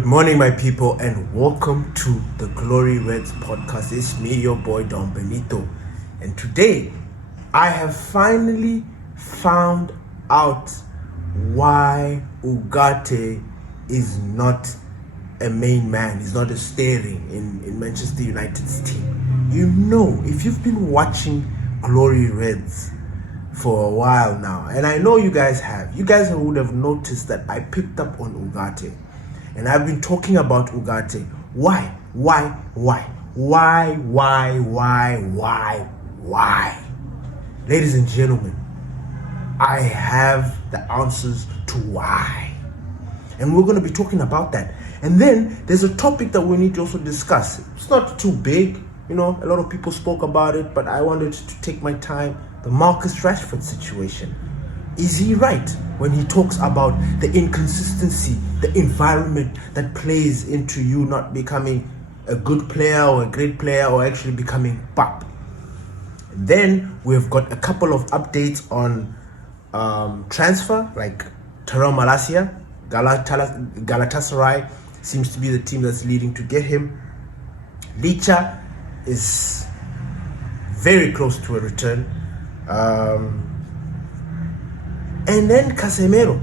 Good morning, my people, and welcome to the Glory Reds podcast. It's me, your boy Don Benito, and today I have finally found out why Urgate is not a main man. He's not a steering in Manchester United's team. You know, if you've been watching Glory Reds for a while now, and I know you guys would have noticed that I picked up on Urgate. And I've been talking about Urgate. Why? Ladies and gentlemen, I have the answers to why. And we're going to be talking about that. And then there's a topic that we need to also discuss. It's not too big. You know, a lot of people spoke about it, but I wanted to take my time. The Marcus Rashford situation. Is he right when he talks about the inconsistency, the environment that plays into you not becoming a good player or a great player or actually becoming pop? Then we've got a couple of updates on transfer, like Terrell Malacia. Galatasaray seems to be the team that's leading to get him. Licha is very close to a return. And then Casemiro.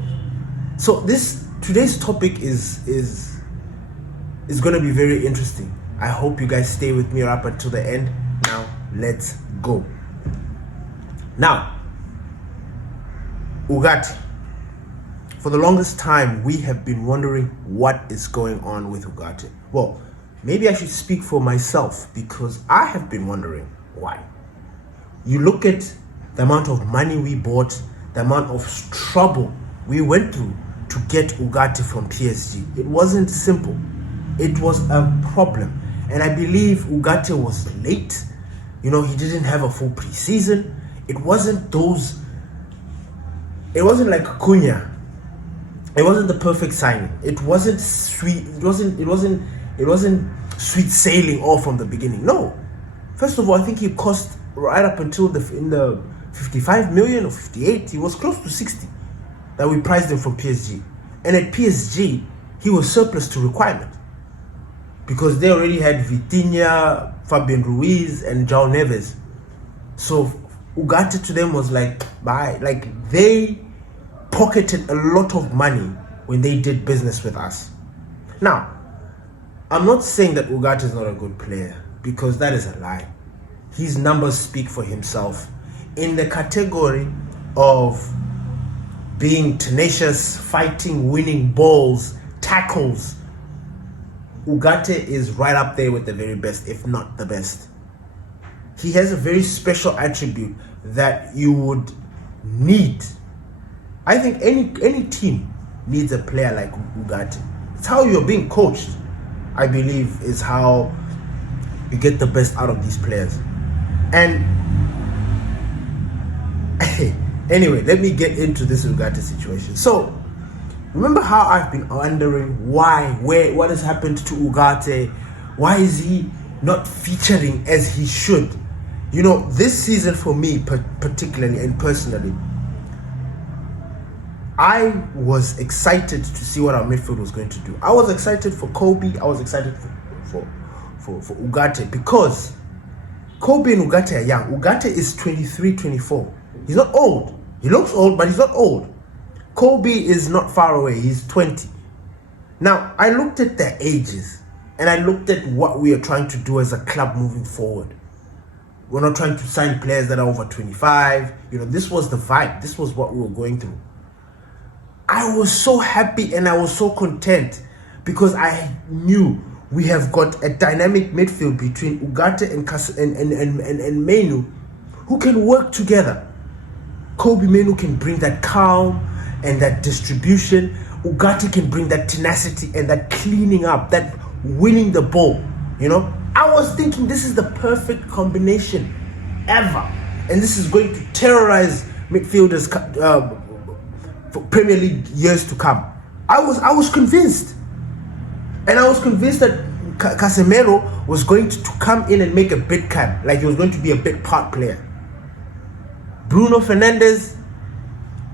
So today's topic is going to be very interesting. I hope you guys stay with me up until the end. Now let's go. Now, Urgate. For the longest time, we have been wondering what is going on with Urgate. Well, maybe I should speak for myself because I have been wondering why. You look at the amount of money we bought, the amount of trouble we went through to get Urgate from PSG. It wasn't simple. It was a problem. And I believe Urgate was late. You know, he didn't have a full preseason. It wasn't like Cunha. It wasn't the perfect signing. It wasn't sweet. It wasn't sweet sailing all from the beginning. No. First of all, I think he cost right up until in the 55 million or 58, he was close to 60 that we priced him from PSG. And at PSG, he was surplus to requirement because they already had Vitinha, Fabian Ruiz, and João Neves. So Urgate to them was like, bye. Like, they pocketed a lot of money when they did business with us. Now, I'm not saying that Urgate is not a good player because that is a lie. His numbers speak for himself. In the category of being tenacious, fighting, winning balls, tackles, Urgate is right up there with the very best, if not the best. He has a very special attribute that you would need. I think any team needs a player like Urgate. It's how you're being coached, I believe, is how you get the best out of these players. And anyway, let me get into this Urgate situation. So, remember how I've been wondering what has happened to Urgate? Why is he not featuring as he should? You know, this season for me particularly and personally, I was excited to see what our midfield was going to do. I was excited for Kobe. I was excited for Urgate because Kobe and Urgate are young. Urgate is 23, 24. He's not old. He looks old, but he's not old. Kobe is not far away. He's 20. Now, I looked at their ages, and I looked at what we are trying to do as a club moving forward. We're not trying to sign players that are over 25. You know, this was the vibe. This was what we were going through. I was so happy and I was so content because I knew we have got a dynamic midfield between Urgate and Menu who can work together. Kobe Menu can bring that calm and that distribution. Urgate can bring that tenacity and that cleaning up, that winning the ball. You know, I was thinking this is the perfect combination ever, and this is going to terrorize midfielders for Premier League years to come. I was convinced, and I was convinced that Casemiro was going to come in and make a big like he was going to be a big part player. Bruno Fernandes,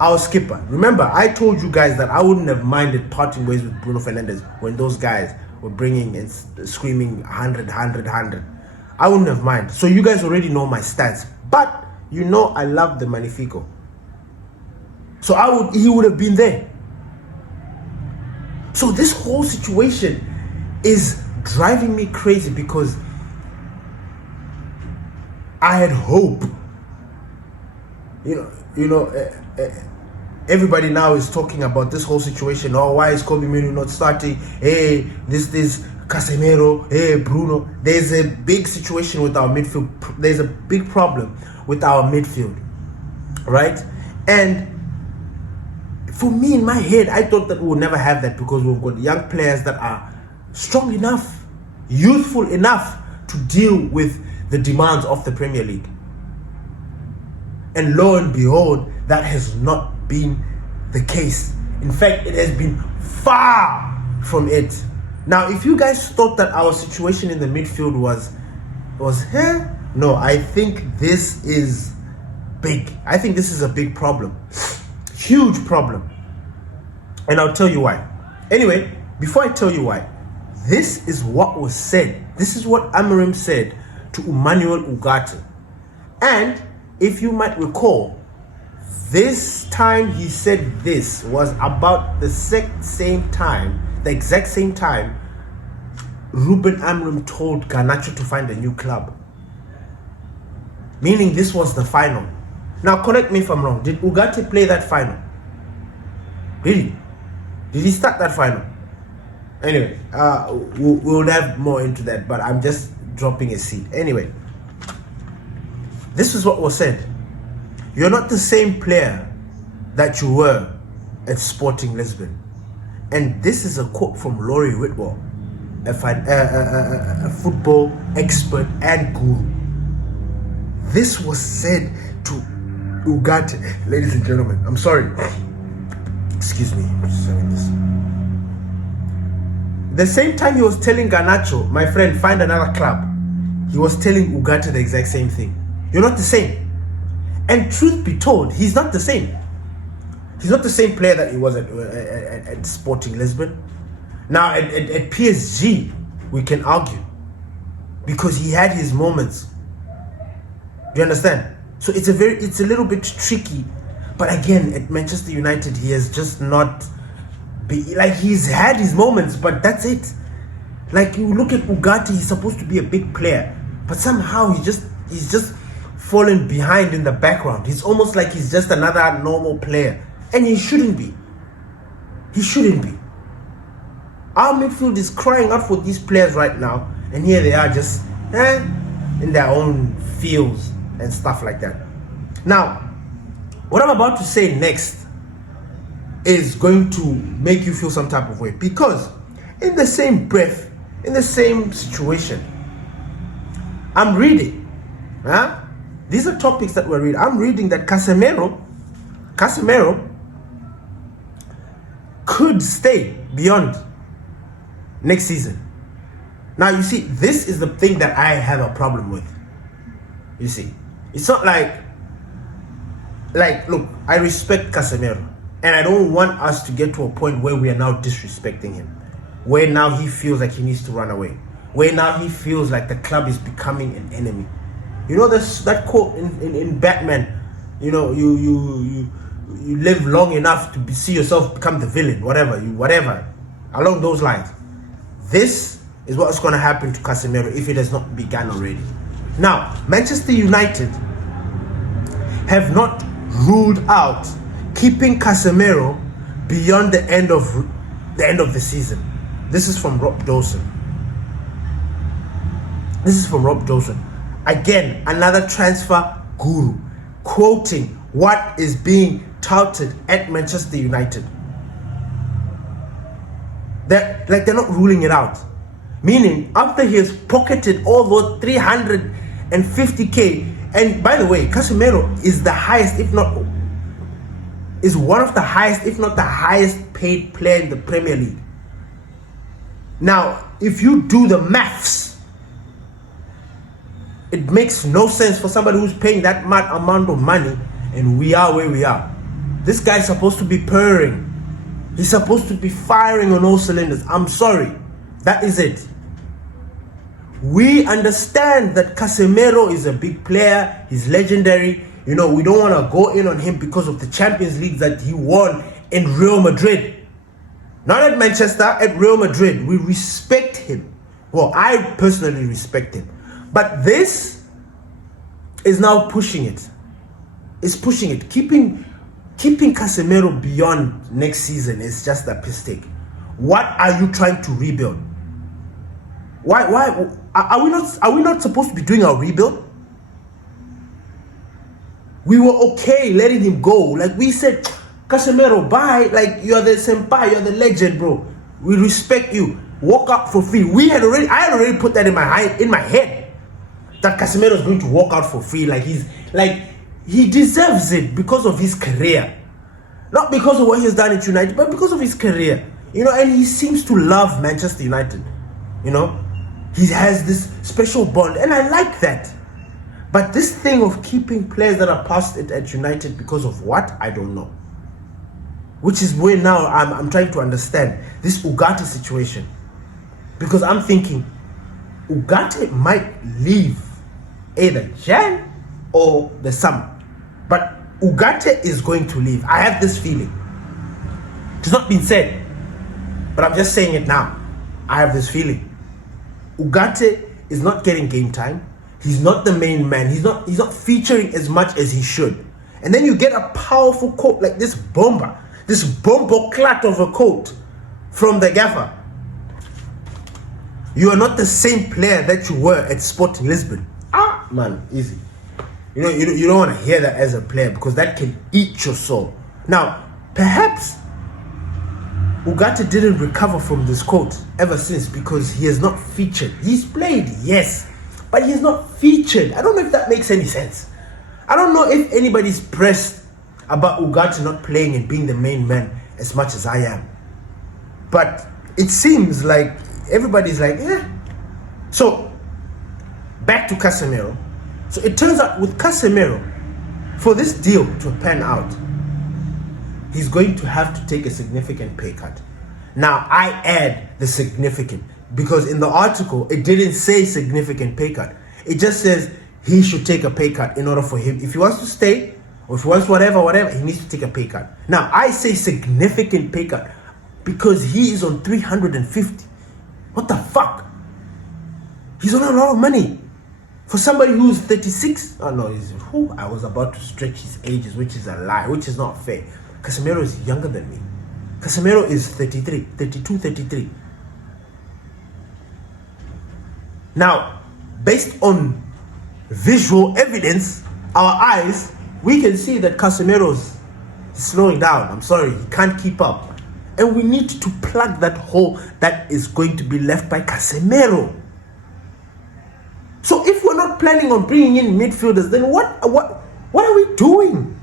our skipper. Remember, I told you guys that I wouldn't have minded parting ways with Bruno Fernandes when those guys were bringing and screaming 100, 100, 100. I wouldn't have minded. So you guys already know my stance. But you know I love the Magnifico. So he would have been there. So this whole situation is driving me crazy because I had hope. Everybody now is talking about this whole situation. Oh, why is Kobe Minu not starting? Hey, this Casemiro. Hey, Bruno. There's a big situation with our midfield. There's a big problem with our midfield, right? And for me, in my head, I thought that we would never have that because we've got young players that are strong enough, youthful enough to deal with the demands of the Premier League. And lo and behold, that has not been the case. In fact, it has been far from it. Now, if you guys thought that our situation in the midfield was no, I think this is big. I think this is a big problem. Huge problem. And I'll tell you why. Anyway, before I tell you why, this is what was said. This is what Amorim said to Manuel Urgate. And if you might recall, this time he said this was about the exact same time Ruben Amorim told Garnacho to find a new club. Meaning this was the final. Now correct me if I'm wrong. Did Urgate play that final? Really? Did he start that final? Anyway, we'll dive more into that, but I'm just dropping a seed. Anyway, this is what was said. You're not the same player that you were at Sporting Lisbon. And this is a quote from Laurie Whitwell, a football expert and guru. This was said to Urgate. Ladies and gentlemen, I'm sorry. Excuse me. I'm just saying this. The same time he was telling Garnacho, my friend, find another club, he was telling Urgate the exact same thing. You're not the same. And truth be told, he's not the same. He's not the same player that he was at Sporting Lisbon. Now, at PSG, we can argue. Because he had his moments. Do you understand? So it's a little bit tricky. But again, at Manchester United, he has just not... he's had his moments, but that's it. Like, you look at Urgate, he's supposed to be a big player. But somehow he's just fallen behind in the background. He's almost like he's just another normal player. And he shouldn't be. He shouldn't be. Our midfield is crying out for these players right now. And here they are just in their own fields and stuff like that. Now, what I'm about to say next is going to make you feel some type of way. Because in the same breath, in the same situation, I'm reading. These are topics that we're reading. I'm reading that Casemiro could stay beyond next season. Now, you see, this is the thing that I have a problem with. You see, it's not like, look, I respect Casemiro. And I don't want us to get to a point where we are now disrespecting him. Where now he feels like he needs to run away. Where now he feels like the club is becoming an enemy. You know that quote in Batman, you know, you live long enough to see yourself become the villain, whatever, along those lines. This is what's going to happen to Casemiro if it has not begun already. Now, Manchester United have not ruled out keeping Casemiro beyond the end of the season. This is from Rob Dawson. Again, another transfer guru quoting what is being touted at Manchester United. They're not ruling it out. Meaning, after he has pocketed over 350k, and by the way, Casemiro is the highest, is one of the highest, if not the highest paid player in the Premier League. Now, if you do the maths, it makes no sense for somebody who's paying that amount of money, and we are where we are. This guy's supposed to be purring. He's supposed to be firing on all cylinders. I'm sorry. That is it. We understand that Casemiro is a big player. He's legendary. You know, we don't want to go in on him because of the Champions League that he won in Real Madrid. Not at Manchester, at Real Madrid. We respect him. Well, I personally respect him. But this is now pushing it. It's pushing it. Keeping Casemiro beyond next season is just a mistake. What are you trying to rebuild? Why are we not supposed to be doing our rebuild? We were okay letting him go. Like we said, Casemiro, bye. Like you're the senpai, you're the legend, bro. We respect you. Walk out for free. I had already put that in my head that Casemiro is going to walk out for free. He deserves it because of his career, not because of what he's done at United, but because of his career. You know, and he seems to love Manchester United. You know, he has this special bond, and I like that. But this thing of keeping players that are past it at United because of what? I don't know. Which is where now I'm trying to understand this Urgate situation. Because I'm thinking Urgate might leave either Jan or the summer. But Urgate is going to leave. I have this feeling. It's not been said, but I'm just saying it now. I have this feeling. Urgate is not getting game time. He's not the main man. He's not featuring as much as he should. And then you get a powerful quote like this bomber clat of a quote from the gaffer. You are not the same player that you were at Sporting Lisbon. Man, easy. You know, you don't want to hear that as a player because that can eat your soul. Now, perhaps Urgate didn't recover from this quote ever since because he has not featured. He's played, yes, but he's not featured. I don't know if that makes any sense. I don't know if anybody's pressed about Urgate not playing and being the main man as much as I am. But it seems like everybody's like, eh. So, back to Casemiro. So it turns out with Casemiro, for this deal to pan out, he's going to have to take a significant pay cut. Now, I add the significant because in the article, it didn't say significant pay cut. It just says he should take a pay cut in order for him. If he wants to stay or if he wants whatever, he needs to take a pay cut. Now, I say significant pay cut because he is on 350. What the fuck? He's on a lot of money. For somebody who's 36, I was about to stretch his ages, which is a lie, which is not fair. Casemiro is younger than me. Casemiro is 32, 33. Now, based on visual evidence, our eyes, we can see that Casemiro's slowing down. I'm sorry, he can't keep up. And we need to plug that hole that is going to be left by Casemiro. So if we're not planning on bringing in midfielders, then what are we doing?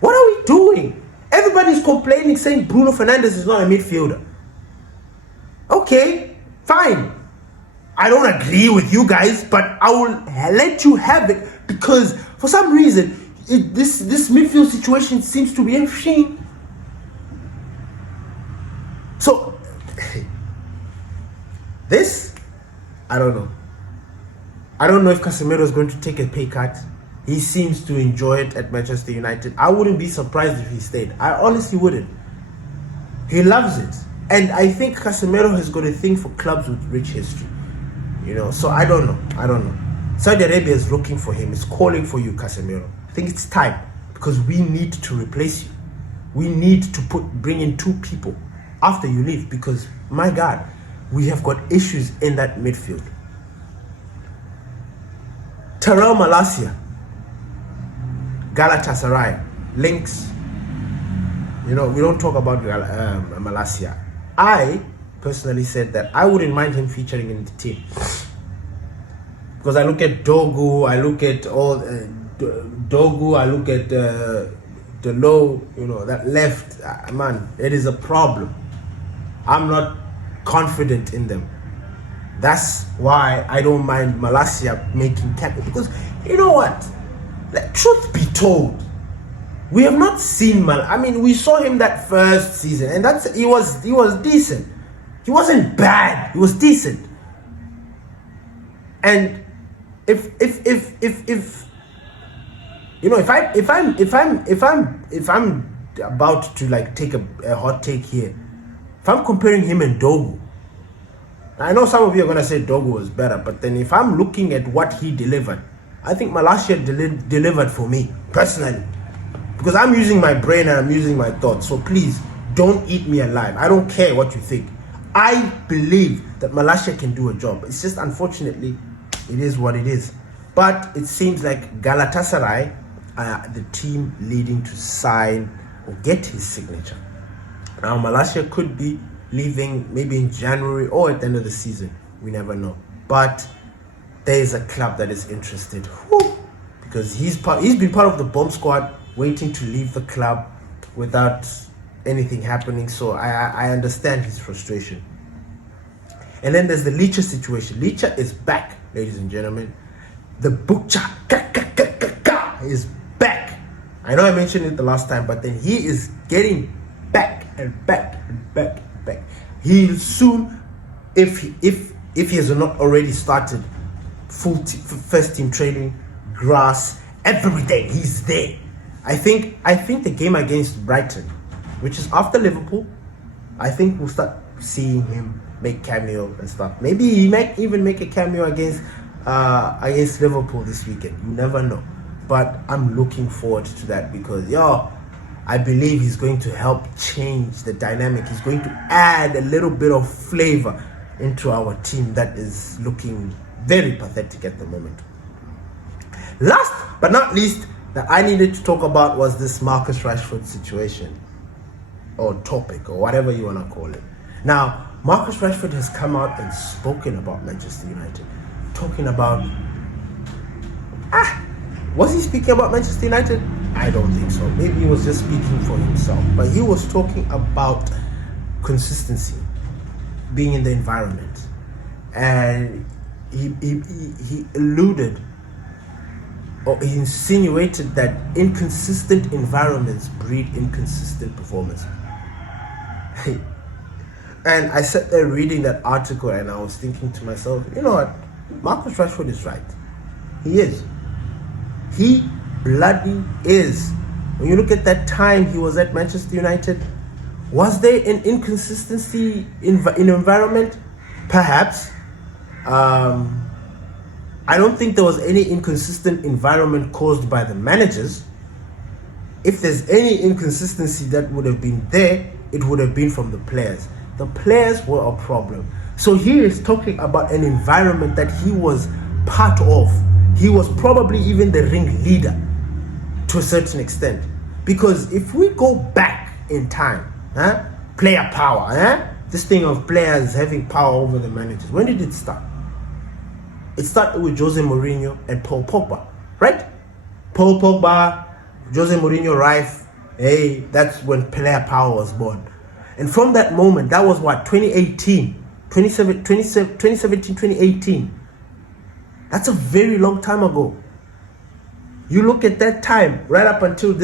What are we doing? Everybody's complaining, saying Bruno Fernandes is not a midfielder. Okay, fine. I don't agree with you guys, but I will let you have it because for some reason, this midfield situation seems to be interesting. So, this, I don't know. I don't know if Casemiro is going to take a pay cut. He seems to enjoy it at Manchester United. I wouldn't be surprised if he stayed. I honestly wouldn't. He loves it. And I think Casemiro has got a thing for clubs with rich history. You know, so I don't know. Saudi Arabia is looking for him. It's calling for you, Casemiro. I think it's time because we need to replace you. We need to bring in two people after you leave because, my God, we have got issues in that midfield. Terrell Malacia, Galatasaray, links. You know, we don't talk about Malacia. I personally said that I wouldn't mind him featuring in the team because I look at Dogu, I look at Dogu, I look at the low, you know, that left. Man, it is a problem. I'm not confident in them. That's why I don't mind Malacia making tackle because you know what? Like, truth be told, We have not seen I mean, we saw him that first season, and he was decent. He wasn't bad. He was decent. And if you know, if I'm about to like take a hot take here, if I'm comparing him and Dogu, I know some of you are gonna say Dogu was better, but then if I'm looking at what he delivered, I think Malacia delivered for me personally, because I'm using my brain and I'm using my thoughts. So please don't eat me alive. I don't care what you think. I believe that Malacia can do a job. It's just unfortunately, it is what it is. But it seems like Galatasaray are the team leading to sign or get his signature. Now Malacia could be leaving maybe in January or at the end of the season. We never know. But there is a club that is interested. Whew, because he's been part of the bomb squad, waiting to leave the club without anything happening. So I understand his frustration. And then there's the Licha situation. Licha is back, ladies and gentlemen. The Butcher is back. I know I mentioned it the last time, but then he is getting back and back and back and back. He'll soon, if he has not already started first team training, grass, every day. He's there. I think the game against Brighton, which is after Liverpool, I think we'll start seeing him make cameo and stuff. Maybe he might even make a cameo against Liverpool this weekend. You never know. But I'm looking forward to that because I believe he's going to help change the dynamic. He's going to add a little bit of flavor into our team that is looking very pathetic at the moment. Last but not least, that I needed to talk about was this Marcus Rashford situation or topic or whatever you want to call it. Now, Marcus Rashford has come out and spoken about Manchester United, talking about was he speaking about Manchester United? I don't think so. Maybe he was just speaking for himself, but he was talking about consistency, being in the environment, and he alluded or he insinuated that inconsistent environments breed inconsistent performance. And I sat there reading that article and I was thinking to myself, you know what? Marcus Rashford is right. He is. He bloody is. When you look at that time he was at Manchester United, was there an inconsistency in environment? Perhaps. I don't think there was any inconsistent environment caused by the managers. If there's any inconsistency that would have been there, it would have been from the players. The players were a problem. So he is talking about an environment that he was part of. He was probably even the ringleader to a certain extent. Because if we go back in time, player power, this thing of players having power over the managers, when did it start? It started with Jose Mourinho and Paul Pogba, right? Paul Pogba, Jose Mourinho, Rife, that's when player power was born. And from that moment, that was what, 2017, 2018. That's a very long time ago. You look at that time, right up until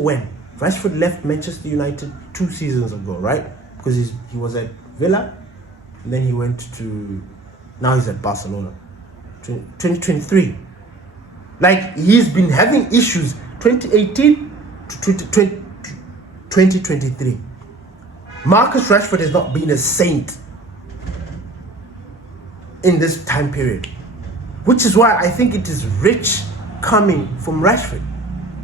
when? Rashford left Manchester United 2 seasons ago, right? Because he was at Villa, and then he went to, now he's at Barcelona. 2023. Like, he's been having issues 2018 to 2023. Marcus Rashford has not been a saint in this time period, which is why I think it is rich coming from Rashford.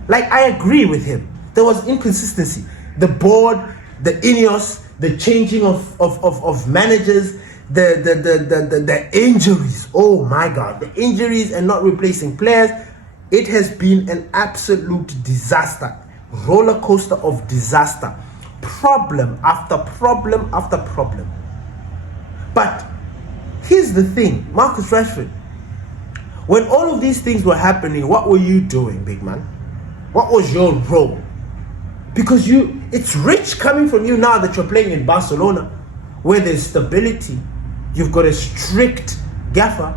Like, I agree with him. There was inconsistency. The board, the Ineos, the changing of managers, the injuries. Oh my God, the injuries and not replacing players. It has been an absolute disaster. Roller coaster of disaster. Problem after problem after problem. But here's the thing, Marcus Rashford. When all of these things were happening, what were you doing, big man? What was your role? Because it's rich coming from you now that you're playing in Barcelona, where there's stability. You've got a strict gaffer,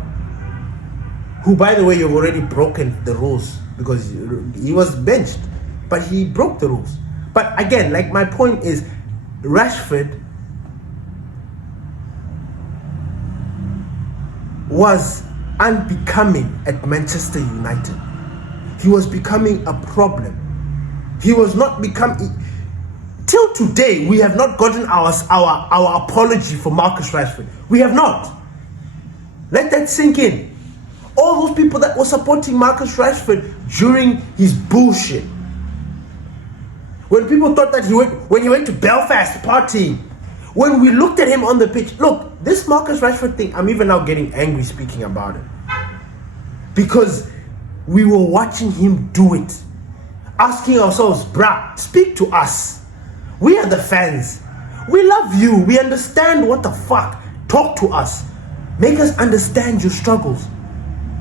who, by the way, you've already broken the rules because he was benched, but he broke the rules. But again, like my point is, Rashford was unbecoming at Manchester United. He was becoming a problem. He was not becoming. Till today, we have not gotten our apology for Marcus Rashford. We have not. Let that sink in. All those people that were supporting Marcus Rashford during his bullshit. When people thought that when he went to Belfast partying, when we looked at him on the pitch, look, this Marcus Rashford thing, I'm even now getting angry speaking about it. Because we were watching him do it. Asking ourselves, bruh, speak to us. We are the fans. We love you. We understand what the fuck. Talk to us. Make us understand your struggles.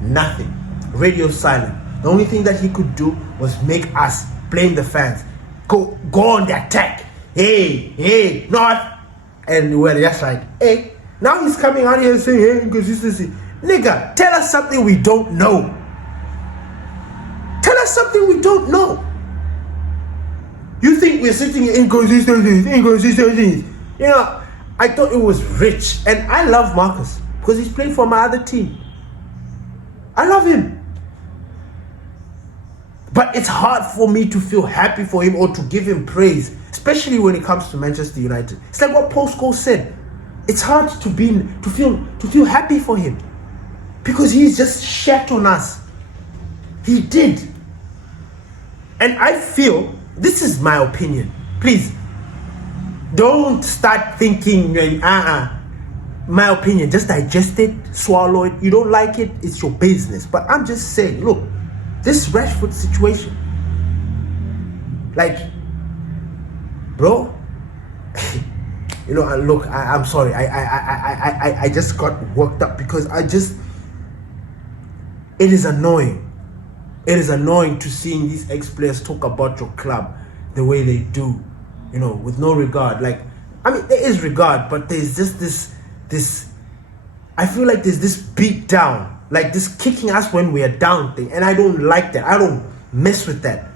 Nothing. Radio silent. The only thing that he could do was make us blame the fans. Go on the attack. Hey, not. And we're just like, hey. Now he's coming out here and saying, hey, inconsistency. Nigga, tell us something we don't know. Tell us something we don't know. You think we're sitting in inconsistencies. You know, I thought it was rich. And I love Marcus because he's playing for my other team. I love him. But it's hard for me to feel happy for him or to give him praise, especially when it comes to Manchester United. It's like what Paul Scholes said. It's hard to feel happy for him because he's just shat on us. He did. And I feel, this is my opinion. Please, don't start thinking, my opinion, just digest it, swallow it. You don't like it, it's your business. But I'm just saying, look, this Rashford situation, like, bro, you know, look, I'm sorry. I just got worked up because it is annoying. It is annoying to seeing these ex-players talk about your club the way they do, you know, with no regard. Like, I mean, there is regard, but there's just this, I feel like there's this beat down, like this kicking us when we are down thing. And I don't like that. I don't mess with that.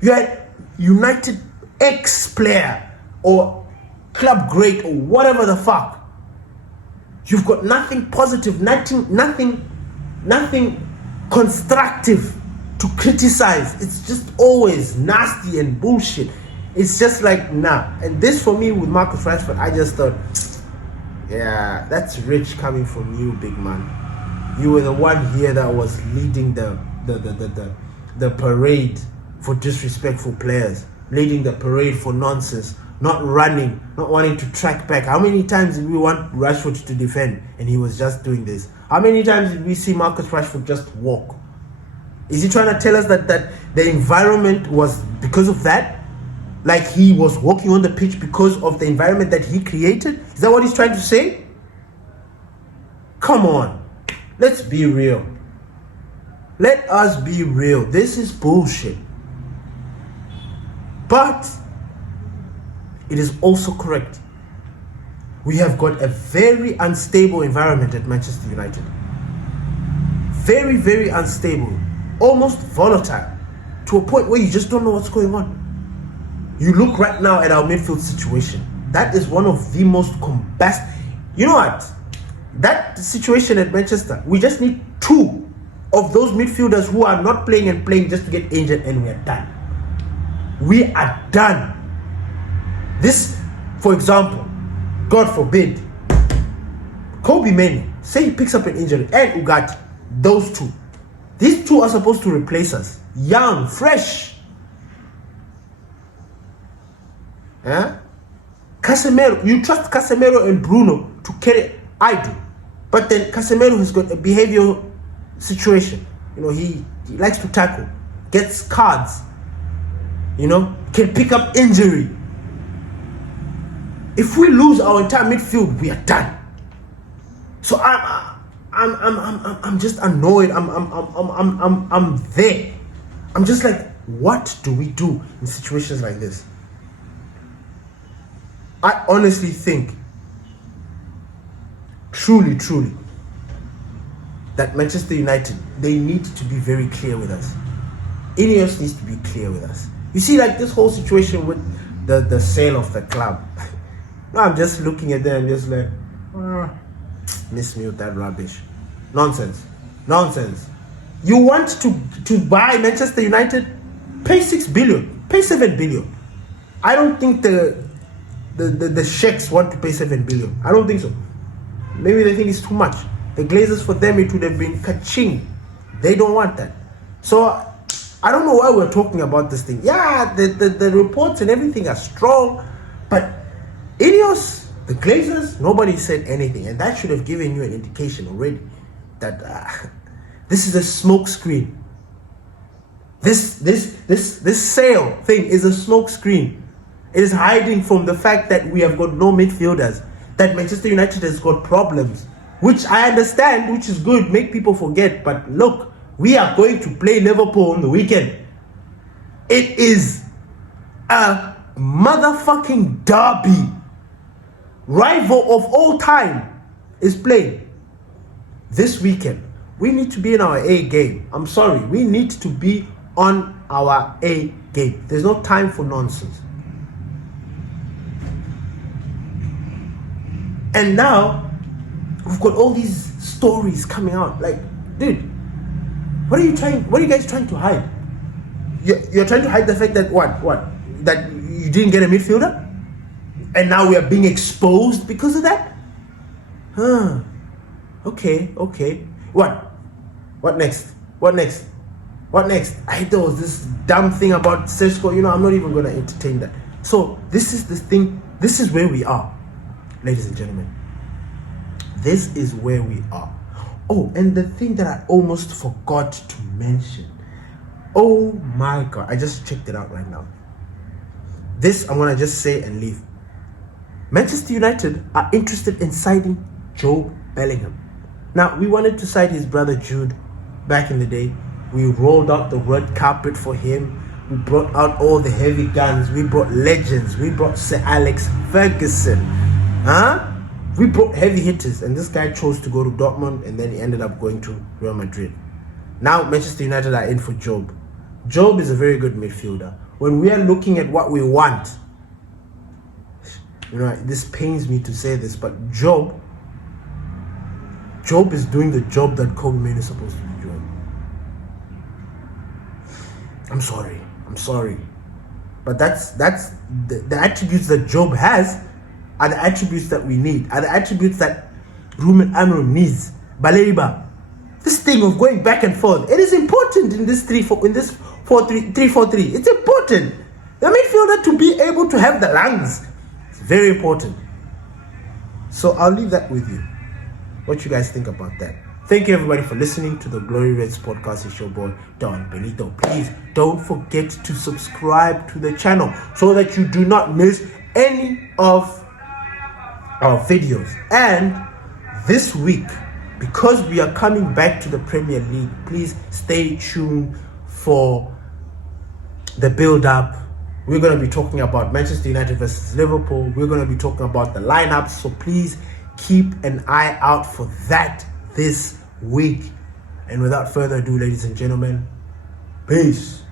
You're a United ex-player or club great or whatever the fuck. You've got nothing positive, nothing constructive to criticize. It's just always nasty and bullshit. It's just like, nah. And this for me with Marcus Rashford, I just thought, yeah, that's rich coming from you, big man. You were the one here that was leading the parade for disrespectful players, leading the parade for nonsense, not running, not wanting to track back. How many times did we want Rashford to defend and he was just doing this? How many times did we see Marcus Rashford just walk? Is he trying to tell us that the environment was because of that? Like he was walking on the pitch because of the environment that he created? Is that what he's trying to say? Come on. Let's be real. Let us be real. This is bullshit. But it is also correct. We have got a very unstable environment at Manchester United. Very, very unstable. Almost volatile. To a point where you just don't know what's going on. You look right now at our midfield situation. That is one of the most combative. You know what? That situation at Manchester, we just need two of those midfielders who are not playing and playing just to get injured, and we are done. We are done. This, for example, God forbid, Kobe Manu, say he picks up an injury, and Urgate, those two. These two are supposed to replace us. Young, fresh. Huh? Casemiro, you trust Casemiro and Bruno to carry. I do. But then Casemiro has got a behavioral situation. You know, he likes to tackle, gets cards, you know, can pick up injury. If we lose our entire midfield, we are done. So I'm just annoyed. I'm there. I'm just like, what do we do in situations like this? I honestly think, truly, that Manchester United, they need to be very clear with us. Ineos needs to be clear with us. You see, like this whole situation with the sale of the club. I'm just looking at them, just like, miss me with that rubbish. Nonsense. You want to buy Manchester United? Pay 6 billion, pay 7 billion. I don't think the sheikhs want to pay 7 billion. I don't think so. Maybe they think it's too much. The Glazers, for them, it would have been ka-ching. They don't want that. So I don't know why we're talking about this thing. Yeah, the reports and everything are strong, but Ineos, the Glazers, nobody said anything, and that should have given you an indication already that this is a smoke screen. This sale thing is a smoke screen. It is hiding from the fact that we have got no midfielders, that Manchester United has got problems, which I understand, which is good, make people forget, but look, we are going to play Liverpool on the weekend. It is a motherfucking derby. Rival of all time is playing this weekend. We need to be in our A game. I'm sorry. We need to be on our A game. There's no time for nonsense. And now we've got all these stories coming out. Like, dude, what are you guys trying to hide? You're trying to hide the fact that that you didn't get a midfielder, and now we are being exposed because of that? Okay. What next? I thought this dumb thing about Seshko, I'm not even going to entertain that. So this is the thing. This is where we are, ladies and gentlemen. This is where we are. Oh, and the thing that I almost forgot to mention. Oh my God, I just checked it out right now. This I'm going to just say and leave. Manchester United are interested in signing Jobe Bellingham. Now, we wanted to sign his brother Jude back in the day. We rolled out the red carpet for him. We brought out all the heavy guns. We brought legends. We brought Sir Alex Ferguson. We brought heavy hitters, and this guy chose to go to Dortmund, and then he ended up going to Real Madrid. Now, Manchester United are in for Jobe. Jobe is a very good midfielder. When we are looking at what we want, this pains me to say this, but Jobe is doing the job that Kobe Mane is supposed to be doing. I'm sorry. But that's the attributes that Jobe has are the attributes that we need, are the attributes that Ruben Amorim needs. Baleba, this thing of going back and forth, it is important in this 3-4-3. It's important. The midfielder to be able to have the lungs. It's very important. So I'll leave that with you. What you guys think about that? Thank you everybody for listening to the Glory Reds podcast. It's your boy Don Benito. Please don't forget to subscribe to the channel so that you do not miss any of our videos. And this week, because we are coming back to the Premier League, please stay tuned for the build-up. We're going to be talking about Manchester United versus Liverpool. We're going to be talking about the lineups. So please keep an eye out for that this week. And without further ado, ladies and gentlemen, peace.